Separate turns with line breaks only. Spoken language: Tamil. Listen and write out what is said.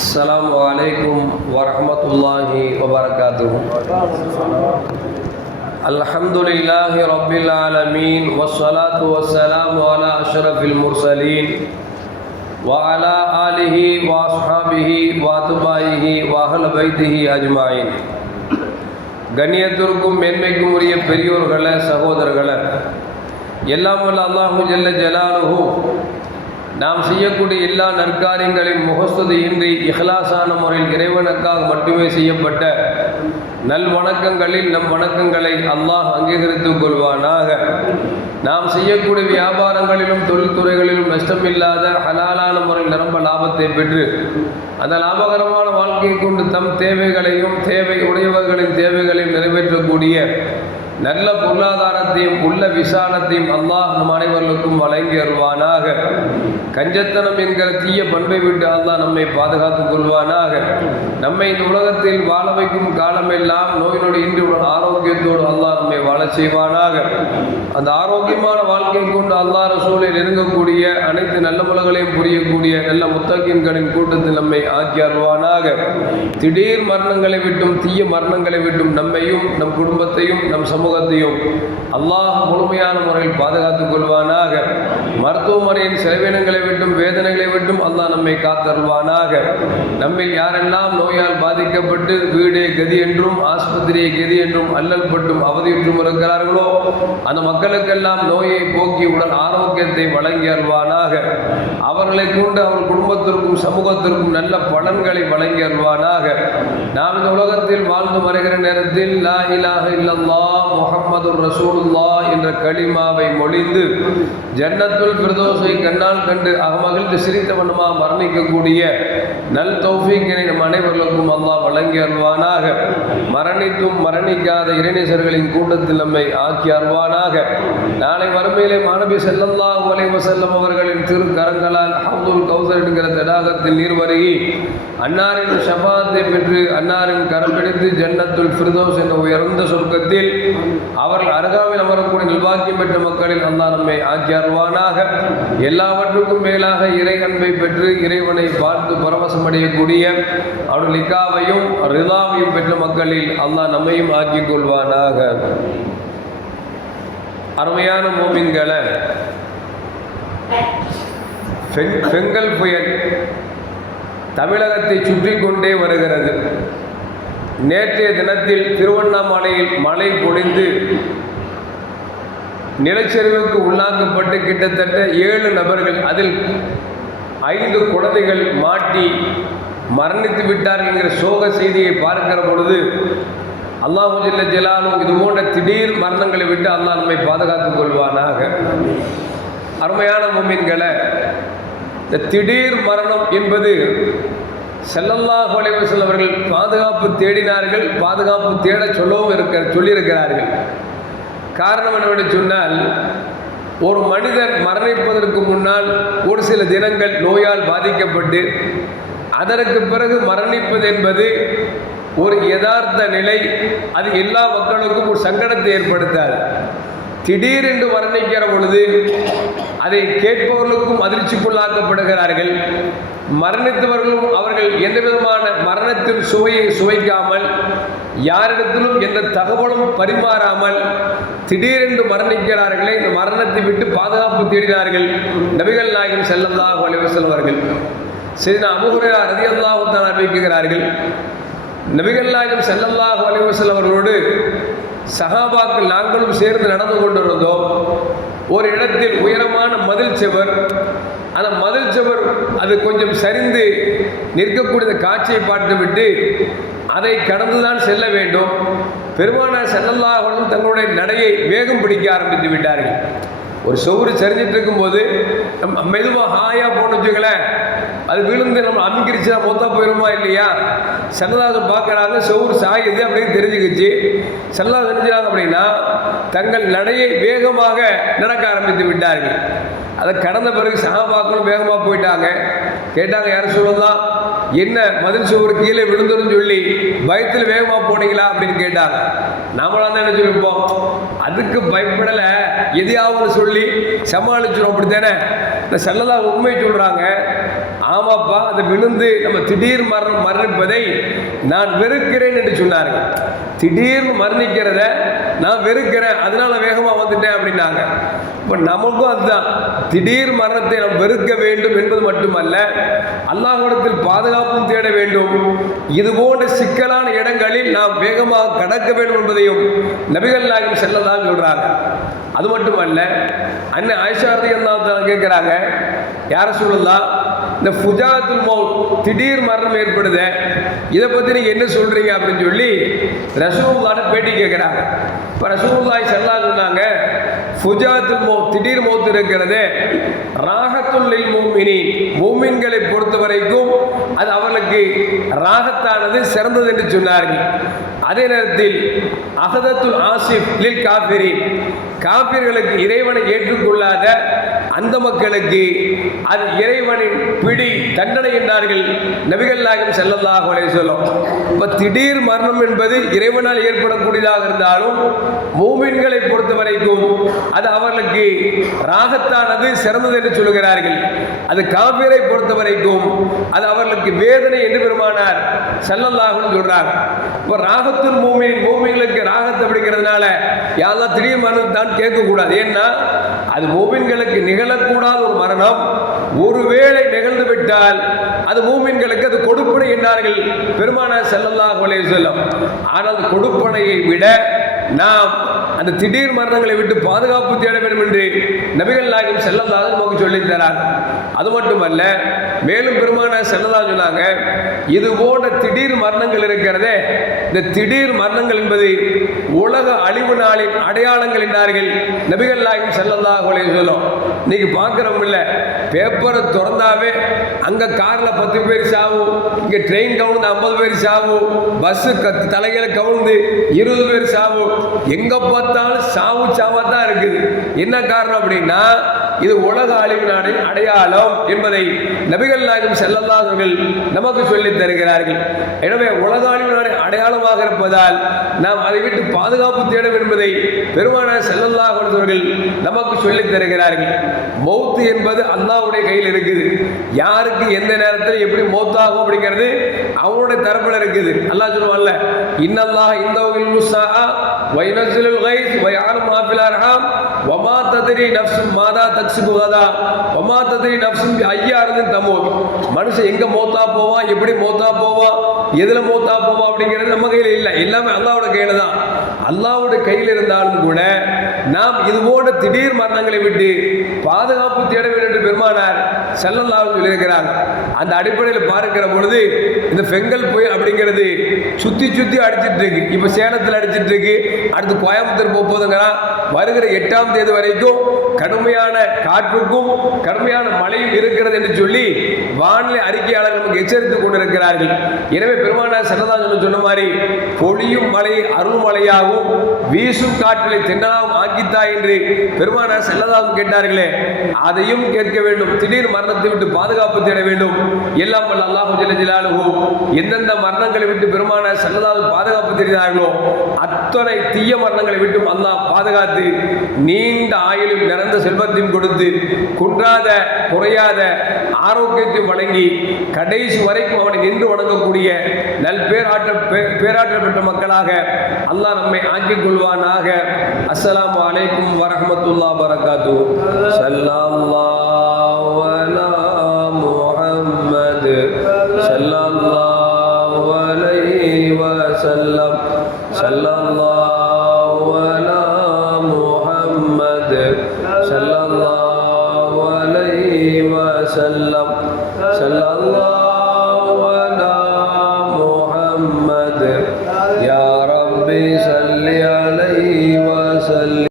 السلام عليكم ورحمة الله وبركاته الحمد لله رب العالمين والصلاة والسلام على أشرف المرسلين وعلى آله وأصحابه وأتباعه وأهل بيته أجمعين கண்ணியத்திற்கும் மேன்மைக்கும் உரிய பெரியோர்களே சகோதரர்களே எல்லாம் வல்ல அல்லாஹு ஜல்ல ஜலாலுஹு நாம் செய்யக்கூடிய எல்லா நற்காரியங்களின் முகஸ்துதி இன்றி இஹ்லாசான முறையில் இறைவனுக்காக மட்டுமே செய்யப்பட்ட நல் வணக்கங்களில் நம் வணக்கங்களை அல்லாஹ் அங்கீகரித்துக் கொள்வானாக. நாம் செய்யக்கூடிய வியாபாரங்களிலும் தொழில்துறைகளிலும் நஷ்டமில்லாத ஹலாலான முறையில் நிரம்ப லாபத்தை பெற்று அந்த லாபகரமான வாழ்க்கையை கொண்டு தம் தேவைகளையும் தேவை உடையவர்களின் தேவைகளையும் நிறைவேற்றக்கூடிய நல்ல பொருளாதாரத்தையும் உள்ள விசாலத்தையும் அல்லாஹ் நம் அனைவர்களுக்கும் வழங்கி வருவானாக கஞ்சத்தனம் என்கிற தீய பண்பை விட்டு அல்லாஹ் நம்மை பாதுகாத்துக் கொள்வானாக. நம்மை இந்த உலகத்தில் வாழ வைக்கும் காலமெல்லாம் நோய் நொடி உள்ள ஆரோக்கியத்தோடு அல்லாஹ் நம்மை வாழச் செய்வானாக. அந்த ஆரோக்கியமான வாழ்க்கை கொண்டு அல்லாஹ் ரசூலில் நெருங்கக்கூடிய அனைத்து நல்ல உலகளையும் புரியக்கூடிய நல்ல முத்தகின்களின் கூட்டத்தில் நம்மை ஆக்கி அருவானாக திடீர் மரணங்களை விட்டும் தீய மரணங்களை விட்டும் நம்மையும் நம் குடும்பத்தையும் நம் சமூகத்தையும் அல்லாஹ் முழுமையான முறையில் பாதுகாத்துக் கொள்வானாக. மருத்துவமனையின் செலவினங்களை விட்டும் வேதனைகளை விட்டும் அல்லாஹ் நம்மை காத்தருள்வானாக. நம்மில் யாரெல்லாம் நோயால் பாதிக்கப்பட்டு வீடே கதி என்றும் ஆஸ்பத்திரியை கதி என்றும் அல்லல் பட்டும் அவதியுற்றும் இருக்கிறார்களோ அந்த மக்களுக்கெல்லாம் நோயை போக்கி உடல் ஆரோக்கியத்தை வழங்கி அருள்வானாக. அவர்களை கொண்டு அவர் குடும்பத்திற்கும் சமூகத்திற்கும் நல்ல பலன்களை வழங்கி அருள்வானாக. நாம் இந்த உலகத்தில் வாழ்ந்து வருகிற நேரத்தில் லா இலாஹ இல்லல்லா முகமது ரசூலுல்லா என்ற களிமாவை மொழிந்து ஜன்னத்துல் பிரதோசை கண்ணால் கண்டு அகமகிழ்ந்து சிரித்த மரணிக்கக்கூடிய நல் தௌஃபீக்கினை நம் அனைவர்களுக்கும் அல்லாஹ் வழங்கி அருள்வானாக. மரணித்தும் மரணிக்காத இறைநேசர்களின் கூட்டத்தில் நம்மை ஆக்கி அருள்வானாக. நாளை வறுமையிலே மாணவி செல்லல்லா அலைஹி வஸல்லம் அவர்களின் திரு கரங்களால் அப்துல் கௌசர் என்கிற தடாகத்தில் நீர் வருகி அன்னாரின் ஷபாத்தை பெற்று அன்னாரின் கரம் பிடித்து ஜன்னத்துல் ஃபிர்தௌஸ் என்ற உயர்ந்த சொர்க்கத்தில் அவர்கள் அருகாவில் அமரக்கூடிய நிர்வாகியம் பெற்ற மக்களில் அல்லாஹ் நம்மை ஆக்கி எல்லாவற்றுக்கும் மேலாக இறை அன்பை பெற்று இறைவனை பார்த்து பரவசம் அடையக்கூடிய அவருடைய லிக்காவையும் ரிதாவையும் பெற்ற மக்களில் அல்லாஹ் நம்மையும் ஆக்கிக் கொள்வானாக. அருமையான மோமின்களை செங்கல் புயல் தமிழகத்தை சுற்றி கொண்டே வருகிறது. நேற்றைய தினத்தில் திருவண்ணாமலையில் மழை பொழிந்து நிலச்சரிவுக்கு உள்ளாக்கப்பட்டு கிட்டத்தட்ட ஏழு நபர்கள் அதில் ஐந்து குழந்தைகள் மாட்டி மரணித்து விட்டார் என்கிற சோக செய்தியை பார்க்கிற பொழுது அல்லாஹு ஜில்ல ஜலாலும் இது போன்ற திடீர் மரணங்களை விட்டு அல்லாஹ் நம்மை பாதுகாத்துக் கொள்வானாக. அருமையான மொமீன்களை இந்த திடீர் மரணம் என்பது செல்லல்லாஹு அலைஹி அவர்கள் பாதுகாப்பு தேடினார்கள் பாதுகாப்பு தேட சொல்லவும் இருக்க சொல்லியிருக்கிறார்கள். காரணம் என்னவென்று சொன்னால் ஒரு மனிதன் மரணிப்பதற்கு முன்னால் ஒரு சில தினங்கள் நோயால் பாதிக்கப்பட்டு அதற்கு பிறகு மரணிப்பது என்பது ஒரு யதார்த்த நிலை அது எல்லா மக்களுக்கும் ஒரு சங்கடத்தை ஏற்படுத்தாது. திடீரென்று மரணிக்கிற பொழுது அதை கேட்பவர்களுக்கும் அதிர்ச்சிக்குள்ளாக்கப்படுகிறார்கள். மரணித்தவர்களும் அவர்கள் எந்த விதமான மரணத்தின் சுவையை சுவைக்காமல் யாரிடத்திலும் எந்த தகவலும் பரிமாறாமல் திடீரென்று மரணிக்கிறார்களே இந்த மரணத்தை விட்டு பாதுகாப்பு தேடினார்கள் நபிகள் நாயகம் செல்லந்தாக அலைஹி செல்வார்கள் சரி அபுஹுரா ரதியல்லாஹு தான் அறிவிக்கிறார்கள் நபிகள் நாயகம் செல்லல்லாஹு அலைஹி வஸல்லம் சகாபாக்கள் சஹாபாக்கள் நாங்களும் சேர்ந்து நடந்து கொண்டிருந்தோம். ஒரு இடத்தில் உயரமான மதில் செவர். அந்த மதில் செவர் அது கொஞ்சம் சரிந்து நிற்கக்கூடிய காட்சியை பார்த்துவிட்டு அதை கடந்துதான் செல்ல வேண்டும். பெருமானார் செல்லல்லாஹர்களும் தங்களுடைய நடையை வேகம் பிடிக்க ஆரம்பித்து விட்டார்கள். ஒரு சுவரு சரிஞ்சிட்டு இருக்கும்போது நம்ம மெதுவாக ஹாயாக போன வச்சுக்கலேன் அது விழுந்து நம்ம அமைக்கிருச்சுனா மொத்தா போயிருமா இல்லையா? செல்லதாக பார்க்கறாங்க சவுறு சாயுது அப்படின்னு தெரிஞ்சுக்கிச்சு. செல்லதாக தெரிஞ்சாங்க அப்படின்னா தங்கள் நடையை வேகமாக நடக்க ஆரம்பித்து விட்டார்கள். அதை கடந்த பிறகு சகாபாக்களும் வேகமாக போயிட்டாங்க. கேட்டாங்க யார் சொல்லலாம் என்ன மதில் சுவர் கீழே விழுந்துரும் சொல்லி பயத்தில் வேகமாக போனீங்களா அப்படின்னு கேட்டார். நாமளாம் தான் என்ன அதுக்கு பயப்படலை. எதையாவது சொல்லி சமாளிச்சிடும் அப்படித்தானே? இந்த செல்லதா உண்மை சொல்கிறாங்க ஆமாப்பா அதை விழுந்து நம்ம திடீர் மரணம் மரணிப்பதை நான் வெறுக்கிறேன் என்று சொன்னார்கள். திடீர்னு மரணிக்கிறத நான் வெறுக்கிறேன் அதனால வேகமாக வந்துட்டேன் அப்படின்னாங்க. இப்போ நமக்கும் அதுதான். திடீர் மரணத்தை நாம் வெறுக்க வேண்டும் என்பது மட்டுமல்ல அல்லாஹிடத்தில் பாதுகாப்பும் தேட வேண்டும். இது போன்ற சிக்கலான இடங்களில் நாம் வேகமாக கடக்க வேண்டும் என்பதையும் நபிகள் நாயகம் செல்லதான் சொல்கிறாங்க அது மட்டுமல்ல அண்ணன் ஆயிஷாரதி எல்லாம் கேட்குறாங்க யார சொல்லலாம் இந்த ஃபுஜாத்துல் மௌன் திடீர் மரணம் ஏற்படுது. இதை பற்றி நீங்கள் என்ன சொல்கிறீங்க அப்படின்னு சொல்லி ரசூல்லாட்ட பேட்டி கேட்குறாங்க இப்போ ரசூல்லாய் செல்லா சொன்னாங்க ஃபுஜாத்துல் மௌத் திடீர் மௌத் இருக்கிறது. ராகத்துல்லில் மூமினி மூமின்களை பொறுத்த வரைக்கும் அது அவர்களுக்கு ராகத்தானது சிறந்தது என்று சொன்னார்கள். அதே நேரத்தில் அகதத்துல் ஆசிப் லில் காபிரி காபிர்களுக்கு இறைவனை ஏற்றுக்கொள்ளாத அந்த மக்களுக்கு அது இறைவனின் பிடி தண்டனை என்றார்கள் நபிகள் நாயகம் சொல்லும் இப்போ திடீர் மரணம் என்பது இறைவனால் ஏற்படக்கூடியதாக இருந்தாலும் மூமின்களை பொறுத்த வரைக்கும் அது அவர்களுக்கு ராகத்தானது சிறந்தது என்று சொல்லுகிறார்கள். அது காபிரை பொறுத்த வரைக்கும் அது அவர்களுக்கு வேதனை என்று பெருமானார் செல்லல்லாகும் சொல்கிறார் இப்போ ராகத்தின் மூமின் மூமின்களுக்கு ராகத்தை அப்படிங்கிறதுனால யாரெல்லாம் திடீர் மரணம் தான் கேட்கக்கூடாது. ஏன்னா அது மூமின்களுக்கு நிகழக்கூடாத ஒரு மரணம். ஒருவேளை நிகழ்ந்து விட்டால் அது மூமின்களுக்கு அது கொடுப்பனை என்றார்கள் பெருமான செல்லல்லாஹு அலைஹி ஆனால் கொடுப்பனையை விட நாம் அந்த திடீர் மரணங்களை விட்டு பாதுகாப்பு தேட வேண்டும் என்று நபிகள் நாயகம் செல்லல்லாத நமக்கு சொல்லித் தரார். அது மட்டுமல்ல மேலும் பெருமான செல்லதா சொன்னாங்க இது போன்ற திடீர் மரணங்கள் இருக்கிறதே இந்த திடீர் மரணங்கள் என்பது உலக அழிவு நாளின் அடையாளங்கள் என்றார்கள் நபிகள் நாயகம் செல்லதாக அலைஹி சொல்லும் இன்னைக்கு பார்க்குறோம் இல்லை பேப்பரை திறந்தாவே அங்கே காரில் பத்து பேர் சாவும் இங்கே ட்ரெயின் கவுந்து ஐம்பது பேர் சாவும் பஸ்ஸு தலைகளை கவுந்து இருபது பேர் சாவும் எங்கே பார்த்தாலும் சாவு சாவாக தான் இருக்குது. என்ன காரணம் அப்படின்னா இது உலக அழிவு அடையாளம் என்பதை நபிகள் நாயகம் செல்லல்லாதவர்கள் நமக்கு சொல்லித் தருகிறார்கள். எனவே உலக அழிவு அடையாளமாக இருப்பதால் நாம் அதை விட்டு பாதுகாப்பு தேட என்பதை பெருமான செல்லல்லாதவர்கள் நமக்கு சொல்லித் தருகிறார்கள். மௌத்து என்பது அல்லாவுடைய கையில் இருக்குது. யாருக்கு எந்த நேரத்தில் எப்படி மௌத்தாகும் அப்படிங்கிறது அவனுடைய தரப்பில் இருக்குது. அல்லாஹ் சொல்லுவான்ல இன்னல்லாஹ் இந்த முஸ்ஸாஹா வைனஸ்ஸிலுல் கைஸ் வை மாஃபில் அர்ஹாம் ஒமா ததிரி நப்சும் மாதா தக்ஸிபு கதா ஒமா ததிரி நப்சும் ஐயா இருந்து மனுஷன் எங்க மோத்தா போவான் எப்படி மோத்தா போவான் எதுல மோத்தா போவான் அப்படிங்கிறது நம்ம கையில் இல்லை. எல்லாமே அல்லாவோட கையில தான். அல்லாவுடைய கையில் இருந்தாலும் கூட நாம் இது போன்ற திடீர் மரணங்களை விட்டு பாதுகாப்பு தேட வேண்டும் என்று பெருமானார் செல்லல்லாவும் சொல்லியிருக்கிறார். அந்த அடிப்படையில் பார்க்கிற பொழுது இந்த பெங்கல் புயல் அப்படிங்கிறது சுத்தி சுத்தி அடிச்சிட்டு இருக்கு. இப்போ சேலத்தில் அடிச்சிட்டு இருக்கு. அடுத்து கோயம்புத்தூர் போக வருகிற எட்டாம் தேதி வரைக்கும் கடுமையான காற்றுக்கும் கடுமையான மழையும் இருக்கிறது என்று சொல்லி வானிலை அறிக்கையாளர் நமக்கு எச்சரித்துக் கொண்டிருக்கிறார்கள். எனவே பெருமானார் செல்லதான் சொன்ன மாதிரி பொழியும் மழை அருள்மழையாகவும் வீசும் காற்றலை தென்னலாவும் ஆக்கித்தா என்று பெருமானார் செல்லதாகவும் கேட்டார்களே. அதையும் கேட்க வேண்டும். திடீர் மரணத்தை விட்டு பாதுகாப்பு தேட வேண்டும். எல்லாம் வல்ல அல்லாஹு ஜல்ல ஜலாலுஹு. எந்தெந்த மரணங்களை விட்டு பெருமானார் செல்லதாவது பாதுகாப்பு தெரிந்தார்களோ அத்தனை தீய மரணங்களை விட்டும் அல்லாஹ் பாதுகாத்து நீண்ட ஆயுளும் நிறந்த செல்வத்தையும் கொடுத்து குன்றாத குறையாத ஆரோக்கியத்தையும் வழங்கி கடைசி வரைக்கும் அவனை நின்று வணங்கக்கூடிய நல் பேராற்ற பே- பேராற்றல் பெற்ற மக்களாக அல்லாஹ் நம்மை ஆக்கிக் கொள்வானாக அஸ்ஸலாமு அலைக்கும் வரஹ்மத்துல்லாஹ் வரகாத்து ஸல்லல்லாஹு அலா முஹம்மது ஸல்லல்லாஹு அலைஹி வஸல்லம்